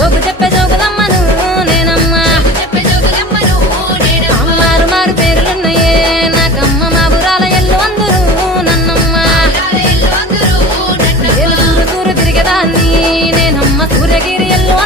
జోగు చెప్పే జోగులమ్మను నేనమ్మా అమ్మారు మారు పేర్లున్నాయే నాకమ్మ మా బురాల ఎల్లు అందరూ నన్నమ్మా నేను సూరు సూరు తిరిగేదాన్ని నేనమ్మ సూర్యగిరి ఎల్లు